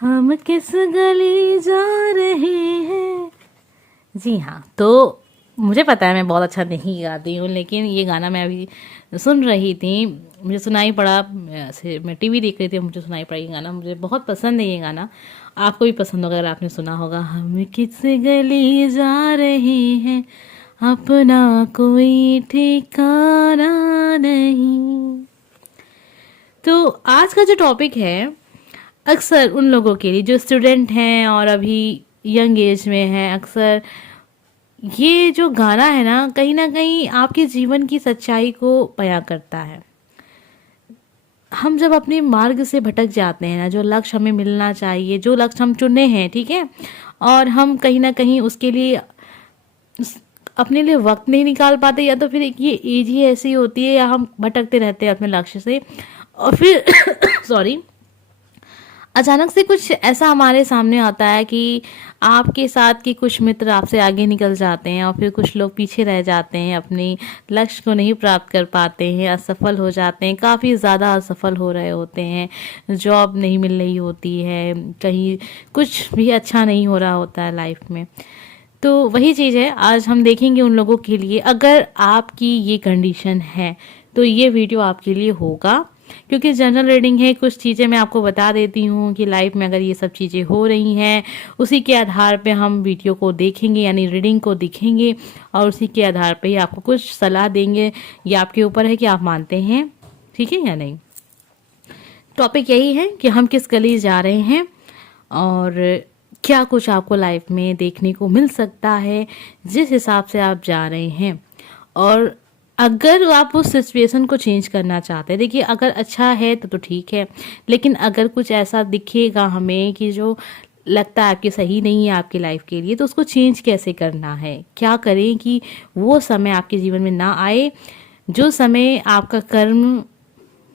हम किस गली जा रहे हैं। जी हाँ, तो मुझे पता है मैं बहुत अच्छा नहीं गाती हूँ, लेकिन ये गाना मैं अभी सुन रही थी, मुझे सुनाई पड़ा। ऐसे मैं टीवी देख रही थी, मुझे सुनाई पड़ा ये गाना। मुझे बहुत पसंद है ये गाना, आपको भी पसंद होगा अगर आपने सुना होगा। हम किस गली जा रहे हैं, अपना कोई ठिकाना नहीं। तो आज का जो टॉपिक है, अक्सर उन लोगों के लिए जो स्टूडेंट हैं और अभी यंग एज में हैं, अक्सर ये जो गाना है ना कहीं आपके जीवन की सच्चाई को बयां करता है। हम जब अपने मार्ग से भटक जाते हैं ना, जो लक्ष्य हमें मिलना चाहिए, जो लक्ष्य हम चुने हैं, ठीक है, और हम कहीं ना कहीं उसके लिए अपने लिए वक्त नहीं निकाल पाते, या तो फिर ये एज ही ऐसी होती है, या हम भटकते रहते हैं अपने लक्ष्य से, और फिर सॉरी, अचानक से कुछ ऐसा हमारे सामने आता है कि आपके साथ के कुछ मित्र आपसे आगे निकल जाते हैं और फिर कुछ लोग पीछे रह जाते हैं, अपने लक्ष्य को नहीं प्राप्त कर पाते हैं, असफल हो जाते हैं, काफ़ी ज़्यादा असफल हो रहे होते हैं, जॉब नहीं मिल रही होती है, कहीं कुछ भी अच्छा नहीं हो रहा होता है लाइफ में। तो वही चीज़ है, आज हम देखेंगे उन लोगों के लिए। अगर आपकी ये कंडीशन है तो ये वीडियो आपके लिए होगा, क्योंकि जनरल रीडिंग है। कुछ चीज़ें मैं आपको बता देती हूँ कि लाइफ में अगर ये सब चीज़ें हो रही हैं, उसी के आधार पे हम वीडियो को देखेंगे, यानी रीडिंग को देखेंगे, और उसी के आधार पे ही आपको कुछ सलाह देंगे। ये आपके ऊपर है कि आप मानते हैं, ठीक है या नहीं। टॉपिक यही है कि हम किस गली जा रहे हैं और क्या कुछ आपको लाइफ में देखने को मिल सकता है जिस हिसाब से आप जा रहे हैं। और अगर आप उस सिचुएशन को चेंज करना चाहते हैं, देखिए अगर अच्छा है तो ठीक है, लेकिन अगर कुछ ऐसा दिखेगा हमें कि जो लगता है आपके सही नहीं है आपकी लाइफ के लिए, तो उसको चेंज कैसे करना है, क्या करें कि वो समय आपके जीवन में ना आए जो समय आपका कर्म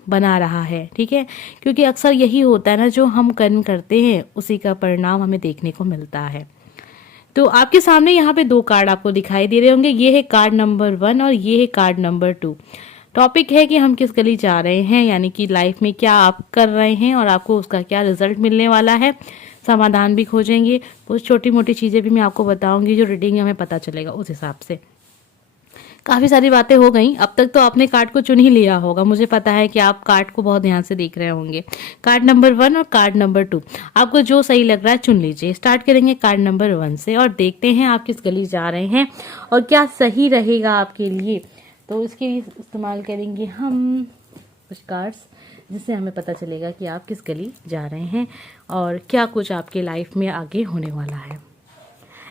बना रहा है, ठीक है। क्योंकि अक्सर यही होता है ना, जो हम कर्म करते हैं उसी का परिणाम हमें देखने को मिलता है। तो आपके सामने यहाँ पे 2 कार्ड आपको दिखाई दे रहे होंगे, ये है कार्ड नंबर 1 और ये है कार्ड नंबर 2। टॉपिक है कि हम किस गली जा रहे हैं, यानी कि लाइफ में क्या आप कर रहे हैं और आपको उसका क्या रिजल्ट मिलने वाला है। समाधान भी खोजेंगे, कुछ छोटी मोटी चीज़ें भी मैं आपको बताऊंगी, जो रीडिंग हमें पता चलेगा उस हिसाब से। काफ़ी सारी बातें हो गई, अब तक तो आपने कार्ड को चुन ही लिया होगा, मुझे पता है कि आप कार्ड को बहुत ध्यान से देख रहे होंगे। कार्ड नंबर 1 और कार्ड नंबर 2, आपको जो सही लग रहा है चुन लीजिए। स्टार्ट करेंगे कार्ड नंबर 1 से और देखते हैं आप किस गली जा रहे हैं और क्या सही रहेगा आपके लिए। तो इसके लिए इस्तेमाल करेंगे हम कुछ कार्ड्स, जिससे हमें पता चलेगा कि आप किस गली जा रहे हैं और क्या कुछ आपके लाइफ में आगे होने वाला है।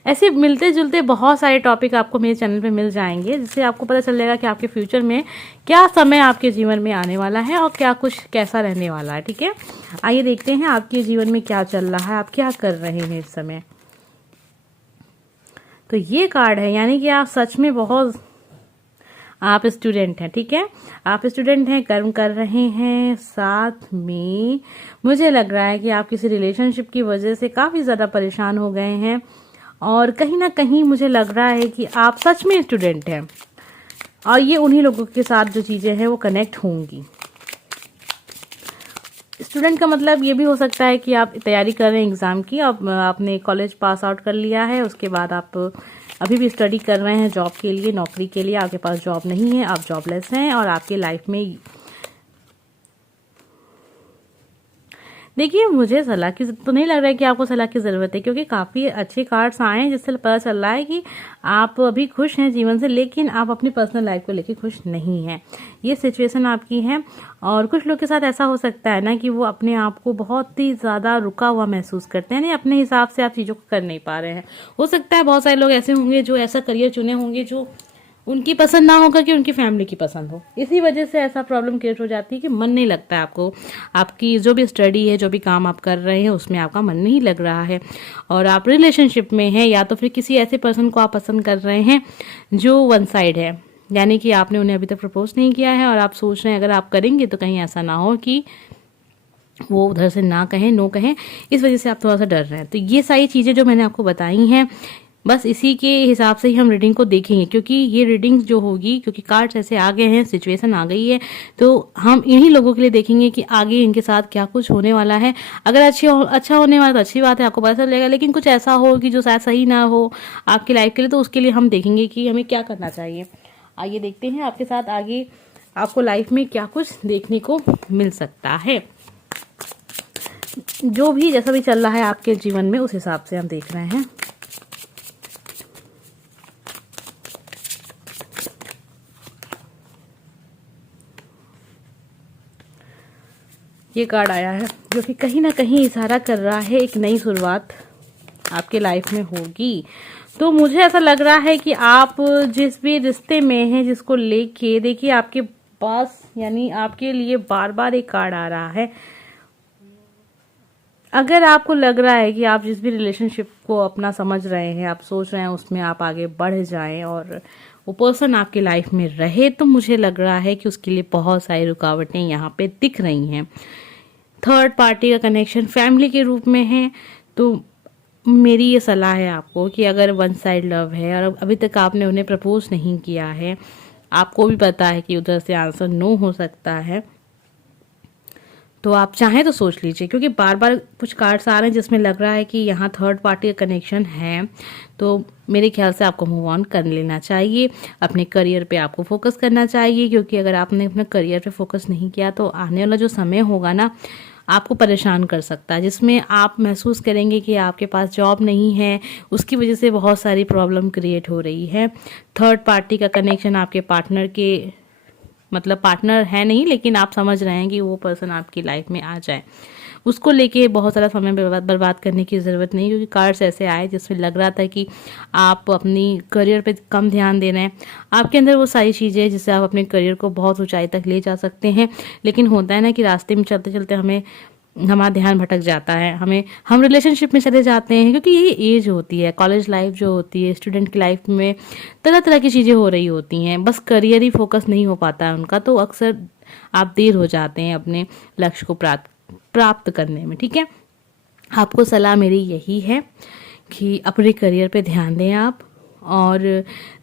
ऐसे मिलते जुलते बहुत सारे टॉपिक आपको मेरे चैनल पे मिल जाएंगे, जिससे आपको पता चल जाएगा कि आपके फ्यूचर में क्या समय आपके जीवन में आने वाला है और क्या कुछ कैसा रहने वाला है, ठीक है। आइए देखते हैं आपके जीवन में क्या चल रहा है, आप क्या कर रहे हैं इस समय। तो ये कार्ड है, यानी कि आप सच में बहुत, आप स्टूडेंट हैं, ठीक है, आप स्टूडेंट हैं, कर्म कर रहे हैं, साथ में मुझे लग रहा है कि आप किसी रिलेशनशिप की वजह से काफ़ी ज़्यादा परेशान हो गए हैं, और कहीं ना कहीं मुझे लग रहा है कि आप सच में स्टूडेंट हैं और ये उन्हीं लोगों के साथ जो चीज़ें हैं वो कनेक्ट होंगी। स्टूडेंट का मतलब ये भी हो सकता है कि आप तैयारी कर रहे हैं एग्ज़ाम की, अब आपने कॉलेज पास आउट कर लिया है, उसके बाद आप अभी भी स्टडी कर रहे हैं जॉब के लिए, नौकरी के लिए, आपके पास जॉब नहीं है, आप जॉबलेस हैं, और आपके लाइफ में देखिए मुझे सलाह की तो नहीं लग रहा है कि आपको सलाह की ज़रूरत है, क्योंकि काफ़ी अच्छे कार्ड्स आए हैं जिससे पता चल रहा है कि आप अभी खुश हैं जीवन से, लेकिन आप अपनी पर्सनल लाइफ को लेकर खुश नहीं हैं। ये सिचुएशन आपकी है, और कुछ लोग के साथ ऐसा हो सकता है ना कि वो अपने आप को बहुत ही ज़्यादा रुका हुआ महसूस करते हैं, नहीं अपने हिसाब से आप चीज़ों को कर नहीं पा रहे हैं। हो सकता है बहुत सारे लोग ऐसे होंगे जो ऐसा करियर चुने होंगे जो उनकी पसंद ना होकर कि उनकी फैमिली की पसंद हो, इसी वजह से ऐसा प्रॉब्लम क्रिएट हो जाती है कि मन नहीं लगता है आपको, आपकी जो भी स्टडी है, जो भी काम आप कर रहे हैं उसमें आपका मन नहीं लग रहा है, और आप रिलेशनशिप में हैं, या तो फिर किसी ऐसे पर्सन को आप पसंद कर रहे हैं जो वन साइड है, यानी कि आपने उन्हें अभी तक प्रपोज नहीं किया है, और आप सोच रहे हैं अगर आप करेंगे तो कहीं ऐसा ना हो कि वो उधर से ना कहें, नो कहें, इस वजह से आप थोड़ा सा डर रहे हैं। तो ये सारी चीज़ें जो मैंने आपको बताई हैं, बस इसी के हिसाब से ही हम रीडिंग को देखेंगे, क्योंकि ये रीडिंग जो होगी, क्योंकि कार्ड्स ऐसे आ गए हैं, सिचुएशन आ गई है, तो हम इन्हीं लोगों के लिए देखेंगे कि आगे इनके साथ क्या कुछ होने वाला है। अगर अच्छा होने वाला तो अच्छी बात है, आपको पता चलेगा, लेकिन कुछ ऐसा हो कि जो शायद सही ना हो आपकी लाइफ के लिए, तो उसके लिए हम देखेंगे कि हमें क्या करना चाहिए। आइए देखते हैं आपके साथ आगे आपको लाइफ में क्या कुछ देखने को मिल सकता है। जो भी जैसा भी चल रहा है आपके जीवन में, उस हिसाब से हम देख रहे हैं। ये कार्ड आया है जो कि कहीं ना कहीं इशारा कर रहा है एक नई शुरुआत आपके लाइफ में होगी। तो मुझे ऐसा लग रहा है कि आप जिस भी रिश्ते में हैं, जिसको लेके, देखिए आपके पास यानी आपके लिए बार बार एक कार्ड आ रहा है। अगर आपको लग रहा है कि आप जिस भी रिलेशनशिप को अपना समझ रहे हैं, आप सोच रहे हैं उसमें आप आगे बढ़ जाएं और वो पर्सन आपकी लाइफ में रहे, तो मुझे लग रहा है कि उसके लिए बहुत सारी रुकावटें यहाँ पे दिख रही हैं। थर्ड पार्टी का कनेक्शन फैमिली के रूप में है। तो मेरी ये सलाह है आपको कि अगर वन साइड लव है और अभी तक आपने उन्हें प्रपोज नहीं किया है, आपको भी पता है कि उधर से आंसर नो हो सकता है, तो आप चाहें तो सोच लीजिए, क्योंकि बार बार कुछ कार्ड्स आ रहे हैं जिसमें लग रहा है कि यहाँ थर्ड पार्टी का कनेक्शन है। तो मेरे ख्याल से आपको मूव ऑन कर लेना चाहिए, अपने करियर पे आपको फोकस करना चाहिए, क्योंकि अगर आपने अपने करियर पे फोकस नहीं किया तो आने वाला जो समय होगा ना, आपको परेशान कर सकता है, जिसमें आप महसूस करेंगे कि आपके पास जॉब नहीं है, उसकी वजह से बहुत सारी प्रॉब्लम क्रिएट हो रही है। थर्ड पार्टी का कनेक्शन आपके पार्टनर के, मतलब पार्टनर है नहीं, लेकिन आप समझ रहे हैं कि वो पर्सन आपकी लाइफ में आ जाए, उसको लेके बहुत सारा समय बर्बाद करने की ज़रूरत नहीं, क्योंकि कार्ड्स ऐसे आए जिसमें लग रहा था कि आप अपनी करियर पे कम ध्यान दे रहे हैं। आपके अंदर वो सारी चीज़ें हैं जिससे आप अपने करियर को बहुत ऊंचाई तक ले जा सकते हैं, लेकिन होता है ना कि रास्ते में चलते चलते हमारा ध्यान भटक जाता है, हम रिलेशनशिप में चले जाते हैं, क्योंकि यही एज होती है, कॉलेज लाइफ जो होती है, स्टूडेंट की लाइफ में तरह तरह की चीज़ें हो रही होती हैं, बस करियर ही फोकस नहीं हो पाता है उनका, तो अक्सर आप देर हो जाते हैं अपने लक्ष्य को प्राप्त करने में। ठीक है, आपको सलाह मेरी यही है कि अपने करियर पे ध्यान दें आप, और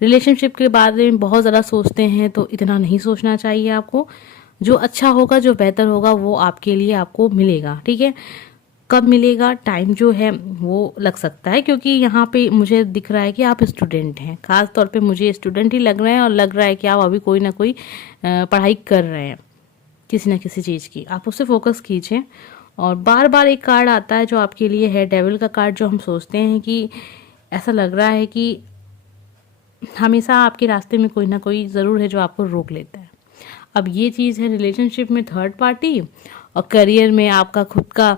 रिलेशनशिप के बारे में बहुत ज़्यादा सोचते हैं तो इतना नहीं सोचना चाहिए आपको। जो अच्छा होगा, जो बेहतर होगा, वो आपके लिए आपको मिलेगा। ठीक है, कब मिलेगा, टाइम जो है वो लग सकता है, क्योंकि यहाँ पे मुझे दिख रहा है कि आप स्टूडेंट हैं, खास तौर पे मुझे स्टूडेंट ही लग रहे हैं, और लग रहा है कि आप अभी कोई ना कोई पढ़ाई कर रहे हैं किसी न किसी चीज़ की, आप उससे फोकस कीजिए। और बार बार एक कार्ड आता है जो आपके लिए है डेविल का कार्ड, जो हम सोचते हैं कि ऐसा लग रहा है कि हमेशा आपके रास्ते में कोई ना कोई ज़रूर है जो आपको रोक लेता है। अब ये चीज़ है रिलेशनशिप में थर्ड पार्टी, और करियर में आपका खुद का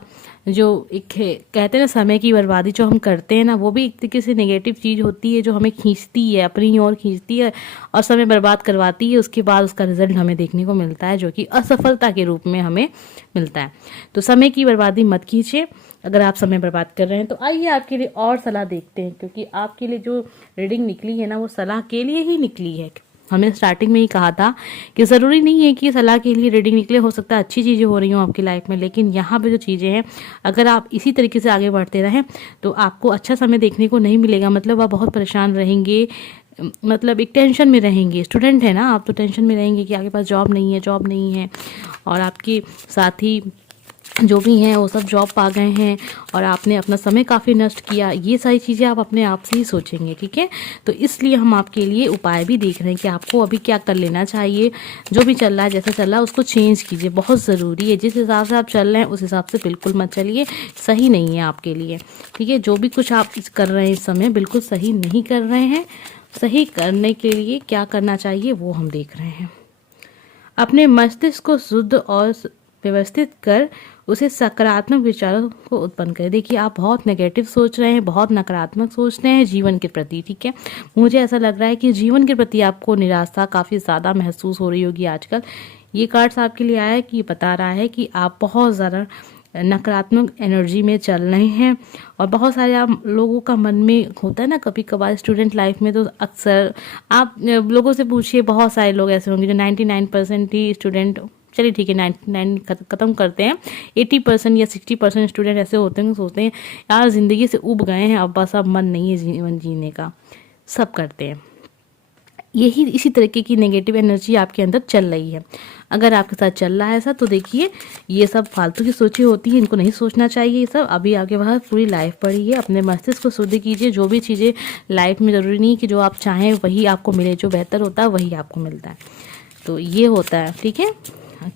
जो एक कहते हैं ना समय की बर्बादी जो हम करते हैं ना, वो भी एक तरीके से नेगेटिव चीज़ होती है जो हमें खींचती है, अपनी ओर खींचती है और समय बर्बाद करवाती है। उसके बाद उसका रिजल्ट हमें देखने को मिलता है जो कि असफलता के रूप में हमें मिलता है। तो समय की बर्बादी मत कीजिए अगर आप समय बर्बाद कर रहे हैं। तो आइए आपके लिए और सलाह देखते हैं, क्योंकि आपके लिए जो रीडिंग निकली है ना, वो सलाह के लिए ही निकली है। हमने स्टार्टिंग में ही कहा था कि ज़रूरी नहीं है कि सलाह के लिए रीडिंग निकले, हो सकता है अच्छी चीज़ें हो रही हों आपकी लाइफ में, लेकिन यहाँ पे जो चीज़ें हैं, अगर आप इसी तरीके से आगे बढ़ते रहें तो आपको अच्छा समय देखने को नहीं मिलेगा। मतलब आप बहुत परेशान रहेंगे, मतलब एक टेंशन में रहेंगे। स्टूडेंट है ना आप, तो टेंशन में रहेंगे कि आपके पास जॉब नहीं है, और आपके साथी जो भी हैं वो सब जॉब पा गए हैं और आपने अपना समय काफ़ी नष्ट किया। ये सारी चीज़ें आप अपने आप से ही सोचेंगे। ठीक है, तो इसलिए हम आपके लिए उपाय भी देख रहे हैं कि आपको अभी क्या कर लेना चाहिए। जो भी चल रहा है, जैसा चल रहा है, उसको चेंज कीजिए, बहुत ज़रूरी है। जिस हिसाब से आप चल रहे हैं उस हिसाब से बिल्कुल मत चलिए, सही नहीं है आपके लिए। ठीक है, जो भी कुछ आप कर रहे हैं इस समय बिल्कुल सही नहीं कर रहे हैं। सही करने के लिए क्या करना चाहिए वो हम देख रहे हैं। अपने मस्तिष्क को शुद्ध और व्यवस्थित कर उसे सकारात्मक विचारों को उत्पन्न करें। देखिए, आप बहुत नेगेटिव सोच रहे हैं, बहुत नकारात्मक सोच रहे हैं जीवन के प्रति। ठीक है, मुझे ऐसा लग रहा है कि जीवन के प्रति आपको निराशा काफ़ी ज़्यादा महसूस हो रही होगी आजकल। ये कार्ड्स आपके लिए आया है कि बता रहा है कि आप बहुत ज़्यादा नकारात्मक एनर्जी में चल रहे हैं, और बहुत सारे आप लोगों का मन में होता है ना कभी कभार स्टूडेंट लाइफ में, तो अक्सर आप लोगों से पूछिए, बहुत सारे लोग ऐसे होंगे जो 99% ही स्टूडेंट चलिए ठीक है 99 ख़त्म करते हैं। 80% या 60% स्टूडेंट ऐसे होते हैं, सोचते हैं यार ज़िंदगी से उब गए हैं, अब बस अब मन नहीं है जीवन जीने का। सब करते हैं यही, इसी तरीके की नेगेटिव एनर्जी आपके अंदर चल रही है। अगर आपके साथ चल रहा है ऐसा, तो देखिए ये सब फालतू की सोचें होती हैं, इनको नहीं सोचना चाहिए। ये सब अभी आपके पास पूरी लाइफ पड़ी है, अपने मस्तिष्क को शुद्ध कीजिए। जो भी चीज़ें लाइफ में ज़रूरी नहीं कि जो आप चाहें वही आपको मिले, जो बेहतर होता है वही आपको मिलता है। तो ये होता है, ठीक है।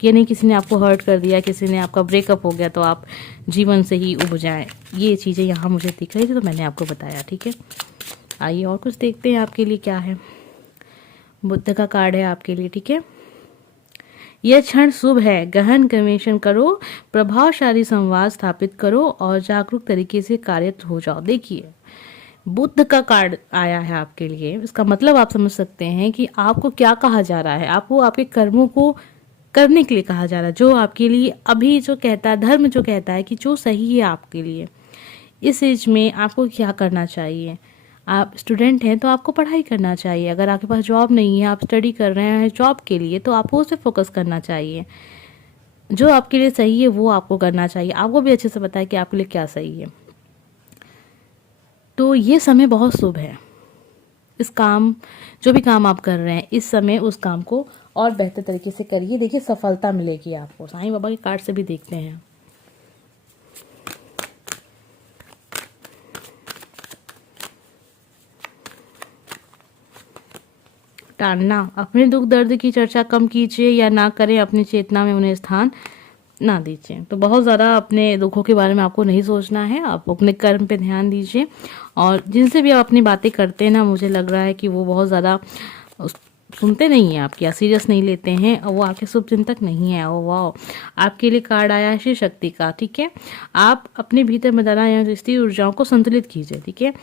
ये नहीं किसी ने आपको हर्ट कर दिया, किसी ने आपका ब्रेकअप हो गया तो आप जीवन से ही उब जाएं। ये चीज़ें यहाँ मुझे दिख रही थी तो मैंने आपको बताया, ठीक है। आइए और कुछ देखते हैं आपके लिए क्या है। बुद्ध का कार्ड है आपके लिए, ठीक है। यह क्षण शुभ है, गहन कन्वेंशन करो, प्रभावशाली संवाद स्थापित करो और जागरूक तरीके से कार्यरत हो जाओ। देखिए बुद्ध का कार्ड आया है आपके लिए, इसका मतलब आप समझ सकते हैं कि आपको क्या कहा जा रहा है। आपको आपके कर्मों को करने के लिए कहा जा रहा है, जो आपके लिए अभी जो कहता है, धर्म जो कहता है कि जो सही है आपके लिए। इस एज में आपको क्या करना चाहिए। आप स्टूडेंट हैं तो आपको पढ़ाई करना चाहिए। अगर आपके पास जॉब नहीं है, आप स्टडी कर रहे हैं जॉब के लिए, तो आपको उस पर फोकस करना चाहिए। जो आपके लिए सही है वो आपको करना चाहिए। आपको भी अच्छे से पता है कि आपके लिए क्या सही है। तो ये समय बहुत शुभ है। इस काम, जो भी काम आप कर रहे हैं इस समय, उस काम को और बेहतर तरीके से करिए। देखिए सफलता मिलेगी आपको। साईं बाबा के कार्ड से भी देखते हैं। टालना, अपने दुख दर्द की चर्चा कम कीजिए या ना करें, अपनी चेतना में उन्हें स्थान ना दीजिए। तो बहुत ज़्यादा अपने दुखों के बारे में आपको नहीं सोचना है, आप अपने कर्म पे ध्यान दीजिए। और जिनसे भी आप अपनी बातें करते हैं ना, मुझे लग रहा है कि वो बहुत ज़्यादा सुनते नहीं हैं आपकी, या सीरियस नहीं लेते हैं, और वो आपके शुभ चिंतक नहीं है। ओ वाह, आपके लिए कार्ड आया है शिव शक्ति का, ठीक है। आप अपने भीतर मदाना या स्थिर ऊर्जाओं को संतुलित कीजिए, ठीक है।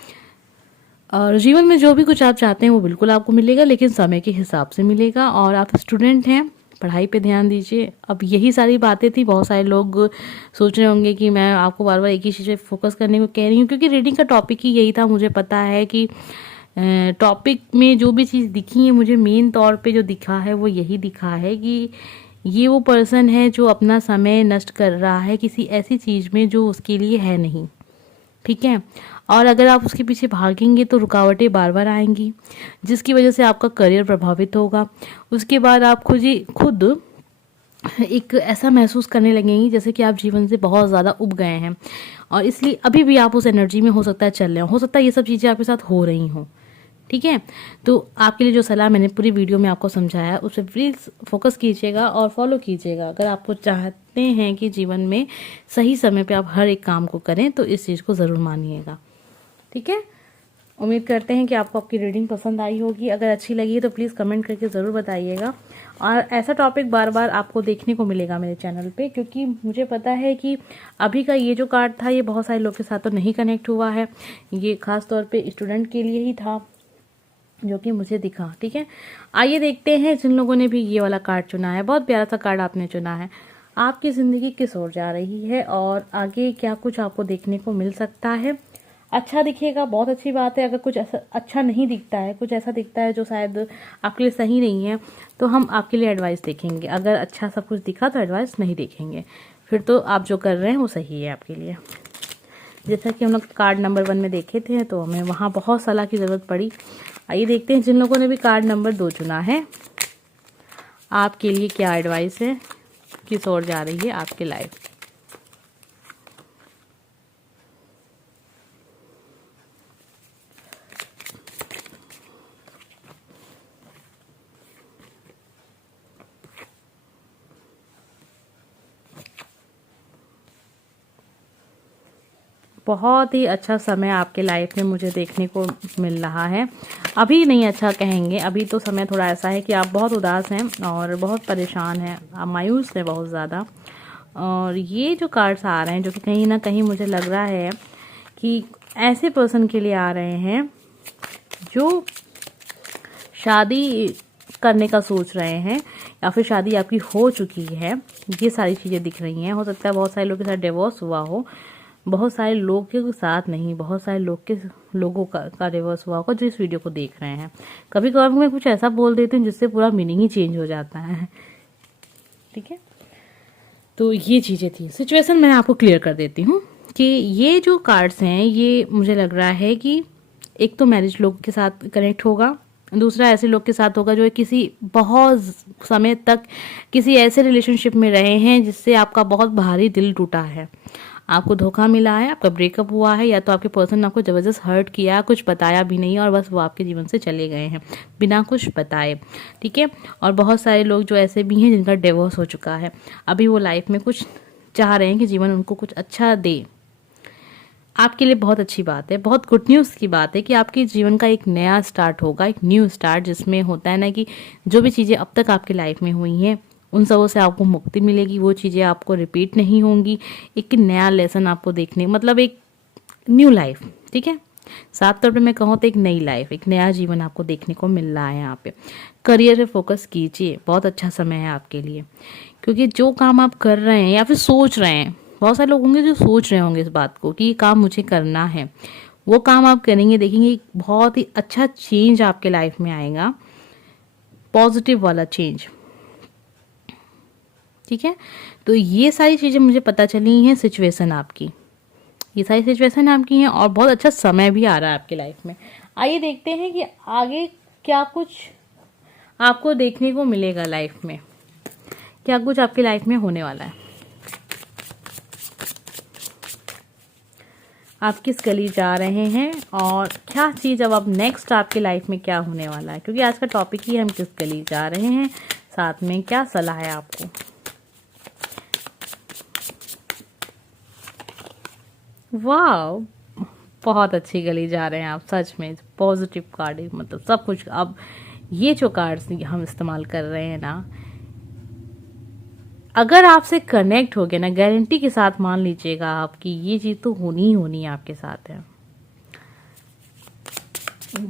और जीवन में जो भी कुछ आप चाहते हैं वो बिल्कुल आपको मिलेगा, लेकिन समय के हिसाब से मिलेगा। और आप स्टूडेंट हैं, पढ़ाई पे ध्यान दीजिए। अब यही सारी बातें थी। बहुत सारे लोग सोच रहे होंगे कि मैं आपको बार बार एक ही चीज़ पे फोकस करने को कह रही हूँ, क्योंकि रीडिंग का टॉपिक ही यही था। मुझे पता है कि टॉपिक में जो भी चीज़ दिखी है, मुझे मेन तौर पे जो दिखा है वो यही दिखा है कि ये वो पर्सन है जो अपना समय नष्ट कर रहा है किसी ऐसी चीज़ में जो उसके लिए है नहीं, ठीक है। और अगर आप उसके पीछे भागेंगे तो रुकावटें बार बार आएंगी, जिसकी वजह से आपका करियर प्रभावित होगा। उसके बाद आप खुद एक ऐसा महसूस करने लगेंगी जैसे कि आप जीवन से बहुत ज़्यादा उब गए हैं, और इसलिए अभी भी आप उस एनर्जी में हो सकता है चल रहे हो सकता है ये सब चीज़ें आपके साथ हो रही हों, ठीक है। तो आपके लिए जो सलाह मैंने पूरी वीडियो में आपको समझाया है उस पर प्लीज़ फोकस कीजिएगा और फॉलो कीजिएगा। अगर आपको चाहते हैं कि जीवन में सही समय पे आप हर एक काम को करें तो इस चीज़ को ज़रूर मानिएगा, ठीक है। उम्मीद करते हैं कि आपको आपकी रीडिंग पसंद आई होगी। अगर अच्छी लगी है तो प्लीज़ कमेंट करके ज़रूर बताइएगा। और ऐसा टॉपिक बार बार आपको देखने को मिलेगा मेरे चैनल पे, क्योंकि मुझे पता है कि अभी का ये जो कार्ड था ये बहुत सारे लोग के साथ तो नहीं कनेक्ट हुआ है। ये खास तौर पे स्टूडेंट के लिए ही था जो कि मुझे दिखा, ठीक है। आइए देखते हैं जिन लोगों ने भी ये वाला कार्ड चुना है। बहुत प्यारा सा कार्ड आपने चुना है। आपकी ज़िंदगी किस ओर जा रही है और आगे क्या कुछ आपको देखने को मिल सकता है। अच्छा दिखेगा, बहुत अच्छी बात है। अगर कुछ ऐसा अच्छा नहीं दिखता है, कुछ ऐसा दिखता है जो शायद आपके लिए सही नहीं है, तो हम आपके लिए एडवाइस देखेंगे। अगर अच्छा सब कुछ दिखा तो एडवाइस नहीं देखेंगे, फिर तो आप जो कर रहे हैं वो सही है आपके लिए। जैसा कि हम लोग कार्ड नंबर 1 में देखे थे तो हमें वहाँ बहुत सलाह की ज़रूरत पड़ी। आइए देखते हैं जिन लोगों ने भी कार्ड नंबर 2 चुना है आपके लिए क्या एडवाइस है, किस ओर जा रही है आपकी लाइफ। बहुत ही अच्छा समय आपके लाइफ में मुझे देखने को मिल रहा है। अभी नहीं अच्छा कहेंगे, अभी तो समय थोड़ा ऐसा है कि आप बहुत उदास हैं और बहुत परेशान हैं, आप मायूस हैं बहुत ज़्यादा। और ये जो कार्ड्स आ रहे हैं जो कि कहीं ना कहीं मुझे लग रहा है कि ऐसे पर्सन के लिए आ रहे हैं जो शादी करने का सोच रहे हैं या फिर शादी आपकी हो चुकी है। ये सारी चीज़ें दिख रही हैं। हो सकता है बहुत सारे लोगों के साथ डिवोर्स हुआ हो, बहुत सारे लोग के साथ नहीं, बहुत सारे लोगों का डिवोर्स हुआ होगा जो इस वीडियो को देख रहे हैं। कभी कभार मैं कुछ ऐसा बोल देती हूँ जिससे पूरा मीनिंग ही चेंज हो जाता है। ठीक है, तो ये चीज़ें थी। सिचुएशन मैं आपको क्लियर कर देती हूँ कि ये जो कार्ड्स हैं ये मुझे लग रहा है कि एक तो मैरिज लोग के साथ कनेक्ट होगा, दूसरा ऐसे लोग के साथ होगा जो किसी बहुत समय तक किसी ऐसे रिलेशनशिप में रहे हैं जिससे आपका बहुत भारी दिल टूटा है, आपको धोखा मिला है, आपका ब्रेकअप हुआ है, या तो आपके पर्सन ने आपको ज़बरदस्त हर्ट किया, कुछ बताया भी नहीं और बस वो आपके जीवन से चले गए हैं बिना कुछ बताए। ठीक है, और बहुत सारे लोग जो ऐसे भी हैं जिनका डिवोर्स हो चुका है, अभी वो लाइफ में कुछ चाह रहे हैं कि जीवन उनको कुछ अच्छा दे। आपके लिए बहुत अच्छी बात है, बहुत गुड न्यूज़ की बात है कि आपके जीवन का एक नया स्टार्ट होगा, एक न्यू स्टार्ट, जिसमें होता है ना कि जो भी चीज़ें अब तक आपकी लाइफ में हुई हैं उन सबों से आपको मुक्ति मिलेगी, वो चीज़ें आपको रिपीट नहीं होंगी, एक नया लेसन आपको देखने, मतलब एक न्यू लाइफ। ठीक है, साफ तौर पे मैं कहूँ तो एक नई लाइफ, एक नया जीवन आपको देखने को मिल रहा है यहाँ पे। करियर पे फोकस कीजिए, बहुत अच्छा समय है आपके लिए, क्योंकि जो काम आप कर रहे हैं या फिर सोच रहे हैं, बहुत सारे लोग होंगे जो सोच रहे होंगे इस बात को कि ये काम मुझे करना है, वो काम आप करेंगे, देखेंगे एक बहुत ही अच्छा चेंज आपके लाइफ में आएगा, पॉजिटिव वाला चेंज। ठीक है, तो ये सारी चीज़ें मुझे पता चली हैं, सिचुएशन आपकी, ये सारी सिचुएशन आपकी हैं और बहुत अच्छा समय भी आ रहा है आपकी लाइफ में। आइए देखते हैं कि आगे क्या कुछ आपको देखने को मिलेगा लाइफ में, क्या कुछ आपकी लाइफ में होने वाला है, आप किस गली जा रहे हैं और क्या चीज़ अब नेक्स्ट आपकी लाइफ में क्या होने वाला है, क्योंकि आज का टॉपिक ही हम किस गली जा रहे हैं, साथ में क्या सलाह है आपको। वाह, बहुत अच्छी गली जा रहे हैं आप, सच में पॉजिटिव कार्ड है, मतलब सब कुछ। अब ये जो कार्ड्स हम इस्तेमाल कर रहे हैं ना, अगर आपसे कनेक्ट हो गया ना, गारंटी के साथ मान लीजिएगा आपकी ये चीज़ तो होनी ही होनी है आपके साथ है।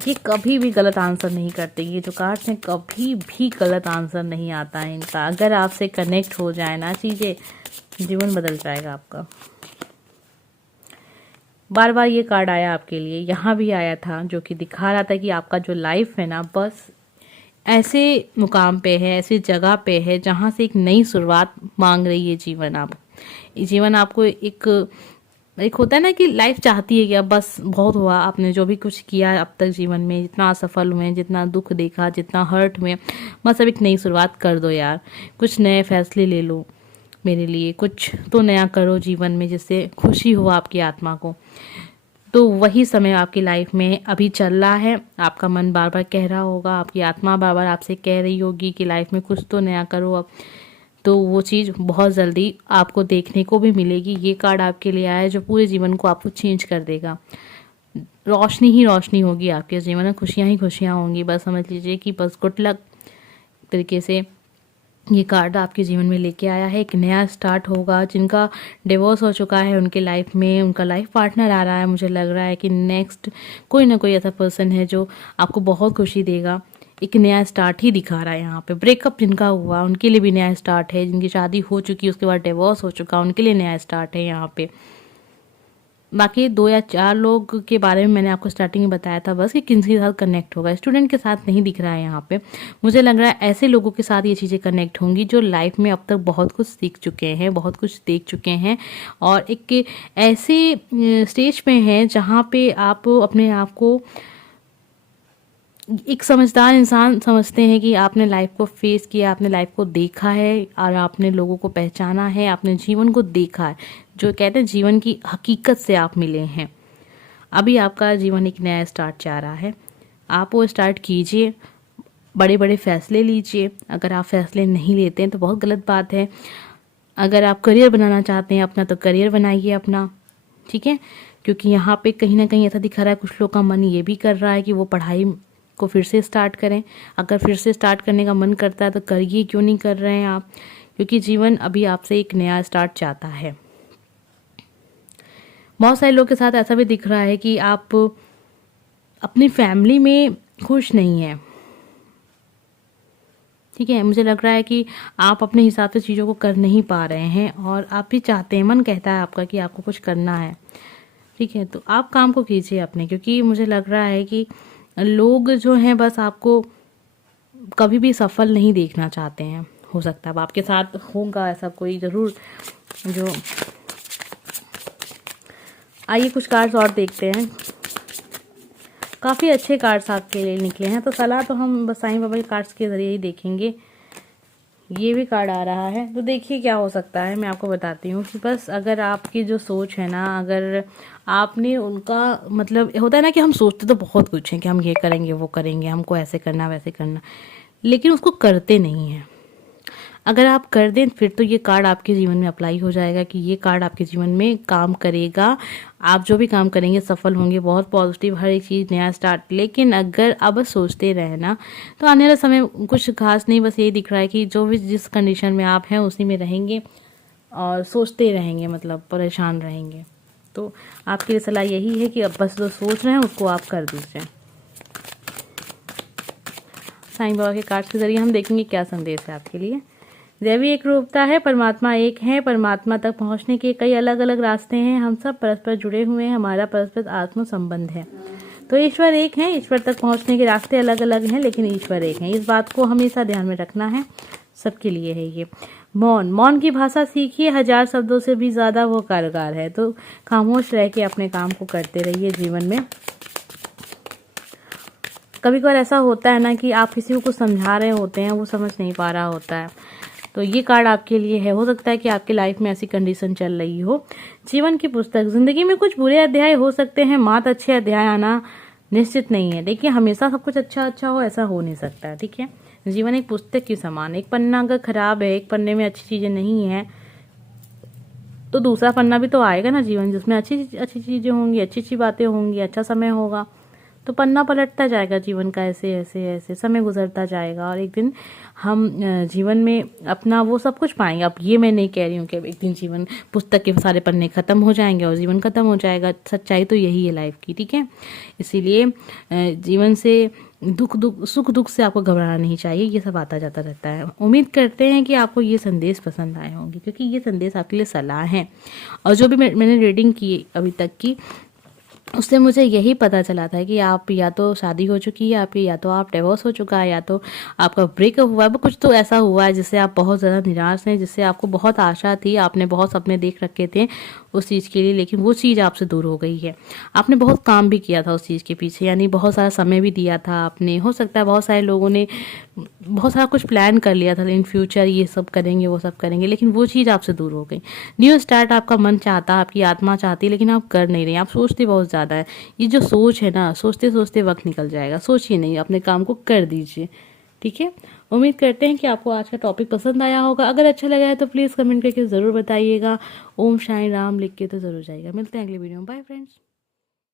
ये कभी भी गलत आंसर नहीं करते, ये जो कार्ड्स हैं कभी भी गलत आंसर नहीं आता है इनका। अगर आपसे कनेक्ट हो जाए ना चीज़ें, जीवन बदल जाएगा आपका। बार बार ये कार्ड आया आपके लिए, यहाँ भी आया था, जो कि दिखा रहा था कि आपका जो लाइफ है ना, बस ऐसे मुकाम पे है, ऐसी जगह पे है जहाँ से एक नई शुरुआत मांग रही है जीवन। आप जीवन आपको एक होता है ना कि लाइफ चाहती है कि अब बस बहुत हुआ, आपने जो भी कुछ किया अब तक जीवन में, जितना असफल हुए, जितना दुख देखा, जितना हर्ट हुए, बस अब एक नई शुरुआत कर दो यार, कुछ नए फैसले ले लो मेरे लिए, कुछ तो नया करो जीवन में जिससे खुशी हो आपकी आत्मा को। तो वही समय आपकी लाइफ में अभी चल रहा है। आपका मन बार बार कह रहा होगा, आपकी आत्मा बार बार आपसे कह रही होगी कि लाइफ में कुछ तो नया करो अब, तो वो चीज़ बहुत जल्दी आपको देखने को भी मिलेगी। ये कार्ड आपके लिए आया है जो पूरे जीवन को आपको चेंज कर देगा, रोशनी ही रोशनी होगी आपके जीवन में, खुशियाँ ही खुशियाँ होंगी। बस समझ लीजिए कि बस गुड लक तरीके से ये कार्ड आपके जीवन में लेके आया है, एक नया स्टार्ट होगा। जिनका डिवोर्स हो चुका है उनके लाइफ में उनका लाइफ पार्टनर आ रहा है, मुझे लग रहा है कि नेक्स्ट कोई ना कोई ऐसा पर्सन है जो आपको बहुत खुशी देगा, एक नया स्टार्ट ही दिखा रहा है यहाँ पे। ब्रेकअप जिनका हुआ उनके लिए भी नया स्टार्ट है, जिनकी शादी हो चुकी उसके बाद डिवोर्स हो चुका उनके लिए नया स्टार्ट है यहाँ पे। बाकी 2 या 4 लोग के बारे में मैंने आपको स्टार्टिंग में बताया था बस कि किनके साथ कनेक्ट होगा, स्टूडेंट के साथ नहीं दिख रहा है यहाँ पे। मुझे लग रहा है ऐसे लोगों के साथ ये चीज़ें कनेक्ट होंगी जो लाइफ में अब तक बहुत कुछ सीख चुके हैं, बहुत कुछ देख चुके हैं और एक ऐसे स्टेज पे हैं जहाँ पे आप अपने आप को एक समझदार इंसान समझते हैं कि आपने लाइफ को फेस किया, आपने लाइफ को देखा है और आपने लोगों को पहचाना है, आपने जीवन को देखा है, जो कहते हैं जीवन की हकीकत से आप मिले हैं। अभी आपका जीवन एक नया स्टार्ट चाह रहा है, आप वो स्टार्ट कीजिए, बड़े बड़े फैसले लीजिए। अगर आप फैसले नहीं लेते हैं तो बहुत गलत बात है। अगर आप करियर बनाना चाहते हैं अपना, तो करियर बनाइए अपना, ठीक है, क्योंकि यहाँ पे कहीं ना कहीं ऐसा दिखा रहा है कुछ लोग का मन ये भी कर रहा है कि वो पढ़ाई को फिर से स्टार्ट करें। अगर फिर से स्टार्ट करने का मन करता है तो करिए, क्यों नहीं कर रहे हैं आप, क्योंकि जीवन अभी आपसे एक नया स्टार्ट चाहता है। बहुत सारे लोग के साथ ऐसा भी दिख रहा है कि आप अपनी फैमिली में खुश नहीं हैं, ठीक है, मुझे लग रहा है कि आप अपने हिसाब से चीज़ों को कर नहीं पा रहे हैं और आप भी चाहते हैं, मन कहता है आपका कि आपको कुछ करना है, ठीक है, तो आप काम को कीजिए अपने, क्योंकि मुझे लग रहा है कि लोग जो हैं बस आपको कभी भी सफल नहीं देखना चाहते हैं। हो सकता है अब आपके साथ होगा ऐसा कोई ज़रूर जो। आइए कुछ कार्ड्स और देखते हैं। काफ़ी अच्छे कार्ड्स आपके लिए निकले हैं, तो सलाह तो हम बस साईं बाबा के कार्ड्स के ज़रिए ही देखेंगे। ये भी कार्ड आ रहा है, तो देखिए क्या हो सकता है। मैं आपको बताती हूँ कि बस अगर आपकी जो सोच है ना, अगर आपने उनका मतलब होता है ना कि हम सोचते तो बहुत कुछ है कि हम ये करेंगे वो करेंगे, हमको ऐसे करना वैसे करना, लेकिन उसको करते नहीं हैं। अगर आप कर दें फिर तो ये कार्ड आपके जीवन में अप्लाई हो जाएगा कि ये कार्ड आपके जीवन में काम करेगा। आप जो भी काम करेंगे सफल होंगे, बहुत पॉजिटिव, हर एक चीज़ नया स्टार्ट। लेकिन अगर आप बस सोचते रहे ना, तो आने वाला समय कुछ खास नहीं, बस यही दिख रहा है कि जो भी जिस कंडीशन में आप हैं उसी में रहेंगे और सोचते रहेंगे, मतलब परेशान रहेंगे। तो आपकी सलाह यही है कि अब बस जो सोच रहे हैं उसको आप कर दीजिए। साईं बाबा के कार्ड्स के जरिए हम देखेंगे क्या संदेश है आपके लिए। दैवी एक रूपता है, परमात्मा एक है। परमात्मा तक पहुंचने के कई अलग अलग रास्ते हैं। हम सब परस्पर जुड़े हुए हैं, हमारा परस्पर आत्म संबंध है। तो ईश्वर एक है, ईश्वर तक पहुंचने के रास्ते अलग अलग हैं, लेकिन ईश्वर एक है। इस बात को हमेशा ध्यान में रखना है, सबके लिए है ये। मौन, मौन की भाषा सीखिए, 1000 शब्दों से भी ज्यादा वो कारगर है। तो खामोश रह के अपने काम को करते रहिए जीवन में। कभी कभार ऐसा होता है ना कि आप किसी को कुछ समझा रहे होते हैं, वो समझ नहीं पा रहा होता है, तो ये कार्ड आपके लिए है। हो सकता है कि आपकी लाइफ में ऐसी कंडीशन चल रही हो। जीवन की पुस्तक, जिंदगी में कुछ बुरे अध्याय हो सकते हैं, मात्र अच्छे अध्याय आना निश्चित नहीं है। देखिए हमेशा सब कुछ अच्छा अच्छा हो ऐसा हो नहीं सकता है, ठीक है। जीवन एक पुस्तक की समान, एक पन्ना अगर खराब है, एक पन्ने में अच्छी चीजें नहीं है, तो दूसरा पन्ना भी तो आएगा ना जीवन, जिसमें अच्छी अच्छी चीजें होंगी, अच्छी अच्छी बातें होंगी, अच्छा समय होगा। तो पन्ना पलटता जाएगा जीवन का, ऐसे ऐसे ऐसे समय गुजरता जाएगा और एक दिन हम जीवन में अपना वो सब कुछ पाएंगे। अब ये मैं नहीं कह रही हूँ कि एक दिन जीवन पुस्तक के सारे पन्ने खत्म हो जाएंगे और जीवन खत्म हो जाएगा। सच्चाई तो यही है लाइफ की, ठीक है। इसीलिए जीवन से दुख दुख सुख दुख से आपको घबराना नहीं चाहिए, ये सब आता जाता रहता है। उम्मीद करते हैं कि आपको ये संदेश पसंद आए होंगे, क्योंकि ये संदेश आपके लिए सलाह है। और जो भी मैंने रीडिंग की अभी तक की, उससे मुझे यही पता चला था कि आप या तो शादी हो चुकी है आपकी, या तो आप डिवोर्स हो चुका है, या तो आपका ब्रेकअप हुआ है, कुछ तो ऐसा हुआ है जिससे आप बहुत ज़्यादा निराश हैं, जिससे आपको बहुत आशा थी, आपने बहुत सपने देख रखे थे उस चीज़ के लिए, लेकिन वो चीज़ आपसे दूर हो गई है। आपने बहुत काम भी किया था उस चीज़ के पीछे, यानी बहुत सारा समय भी दिया था आपने। हो सकता है बहुत सारे लोगों ने बहुत सारा कुछ प्लान कर लिया था, इन फ्यूचर ये सब करेंगे वो सब करेंगे, लेकिन वो चीज़ आपसे दूर हो गई। न्यू स्टार्ट आपका मन चाहता, आपकी आत्मा चाहती है, लेकिन आप कर नहीं रहे, आप सोचते बहुत ज़्यादा है। ये जो सोच है ना, सोचते सोचते वक्त निकल जाएगा। सोचिए नहीं, अपने काम को कर दीजिए, ठीक है। उम्मीद करते हैं कि आपको आज का टॉपिक पसंद आया होगा। अगर अच्छा लगा है तो प्लीज़ कमेंट करके ज़रूर बताइएगा। ओम साईं राम लिख के तो ज़रूर जाइएगा। मिलते हैं अगले वीडियो में। Bye friends.